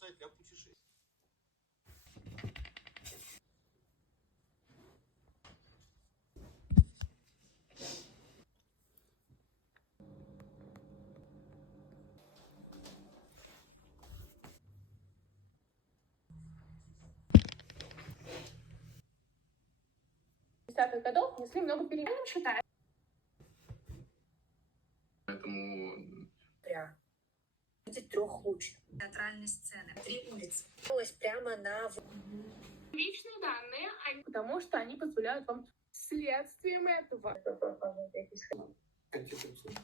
сайт для путешествий. Годов внесли много перемен, считаю. Поэтому... Будет 3 лучших. Театральной сцены. 3 улицы. Прямо на... Личные данные, потому что они позволяют вам следствием этого. Конституцию.